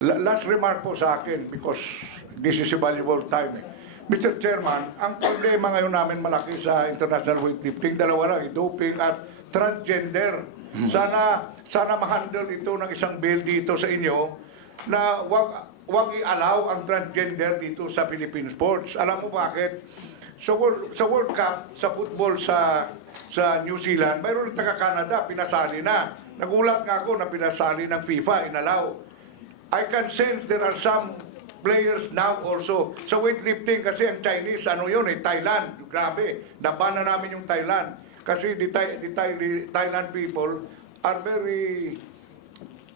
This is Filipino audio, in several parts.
La- Last remark po sa akin because this is a valuable time. eh. Mr. Chairman, ang problema ngayon namin malaki sa international weightlifting, dalawa lang, eh, doping at transgender. Sana sana ma-handle ito ng isang bill dito sa inyo na wag wag i-allow ang transgender dito sa Philippine sports. Alam mo bakit? Sa World, sa World Cup, sa football sa sa New Zealand, mayroon taga Canada, pinasali na. Nagulat nga ako na pinasali ng FIFA, inalaw. I can sense there are some players now also. Sa weightlifting kasi ang Chinese, ano yun eh, Thailand. Grabe, naban na namin yung Thailand. Kasi the, Thai, the, Thai, the Thailand people are very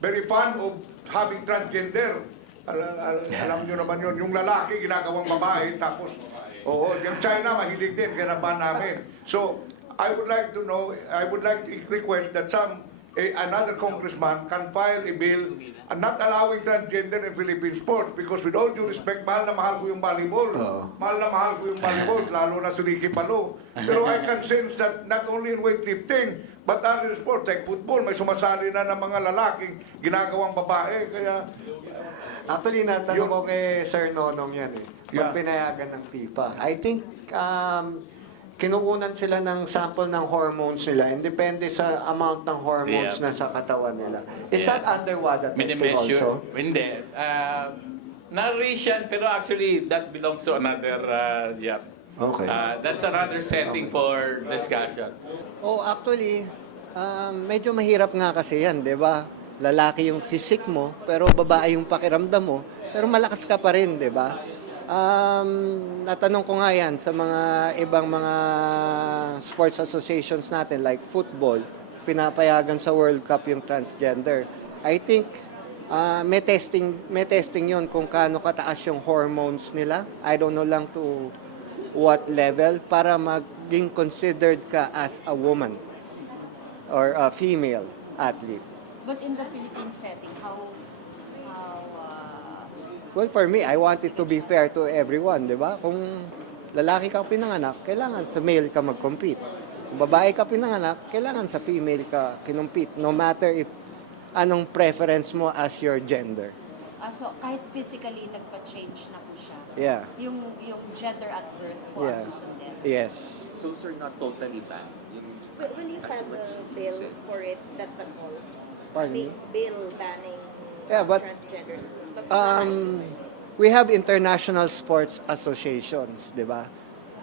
very fond of having transgender. Alam, alam, alam nyo naman yun. Yung lalaki ginagawang babae, tapos, oo, yung China mahilig din, kaya naban namin. So, I would like to know, I would like to request that some, eh, another congressman can file a bill not allowing transgender in Philippine sports because with all due respect, mahal na mahal ko yung volleyball. Mahal na mahal ko yung volleyball, lalo na si Ricky Palo. Pero I can sense that not only in weightlifting, but other sports like football, may sumasali na ng mga lalaking ginagawang babae. Kaya Actually, natanong Yung- ko kay Sir Nonong yan eh. Yeah. Pag pinayagan ng FIFA. I think um, kinukunan sila ng sample ng hormones nila and depende sa amount ng hormones Yeah. na sa katawan nila. Is Yeah. that under WADA testing Minimeasure. also? Hindi. Uh, yan, pero actually that belongs to another, uh, yeah. Okay. Uh, that's another setting for discussion. Oh, actually, um, medyo mahirap nga kasi yan, di ba? Lalaki yung physique mo, pero babae yung pakiramdam mo, pero malakas ka pa rin, di ba? Um, natanong ko nga yan sa mga ibang mga sports associations natin like football, pinapayagan sa World Cup yung transgender. I think ah, may testing may testing yon kung kaano kataas yung hormones nila. I don't know lang to what level para maging considered ka as a woman or a female athlete. But in the Philippine setting, how uh, Well, for me, I want it to be fair to everyone, di ba? Kung lalaki ka pinanganak, kailangan sa male ka mag-compete. Kung babae ka pinanganak, kailangan sa female ka kinumpete. No matter if anong preference mo as your gender. ah, so kahit physically nagpa-change na po siya. Yeah. Yung yung gender at birth po Yeah. ang susundin. Yes. So, sir, not totally banned. Yung, But when you as file what the you bill said. for it, that's the call. Pardon me? Bi- Bill banning Yeah, but, transgenders. Um, we have international sports associations, di ba?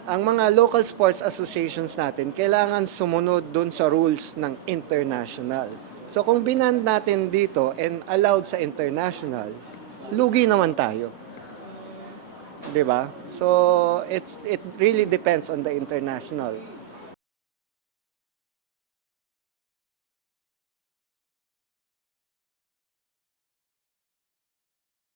Ang mga local sports associations natin, kailangan sumunod dun sa rules ng international. So kung binan natin dito and allowed sa international, lugi naman tayo. Di ba? So it's it really depends on the international.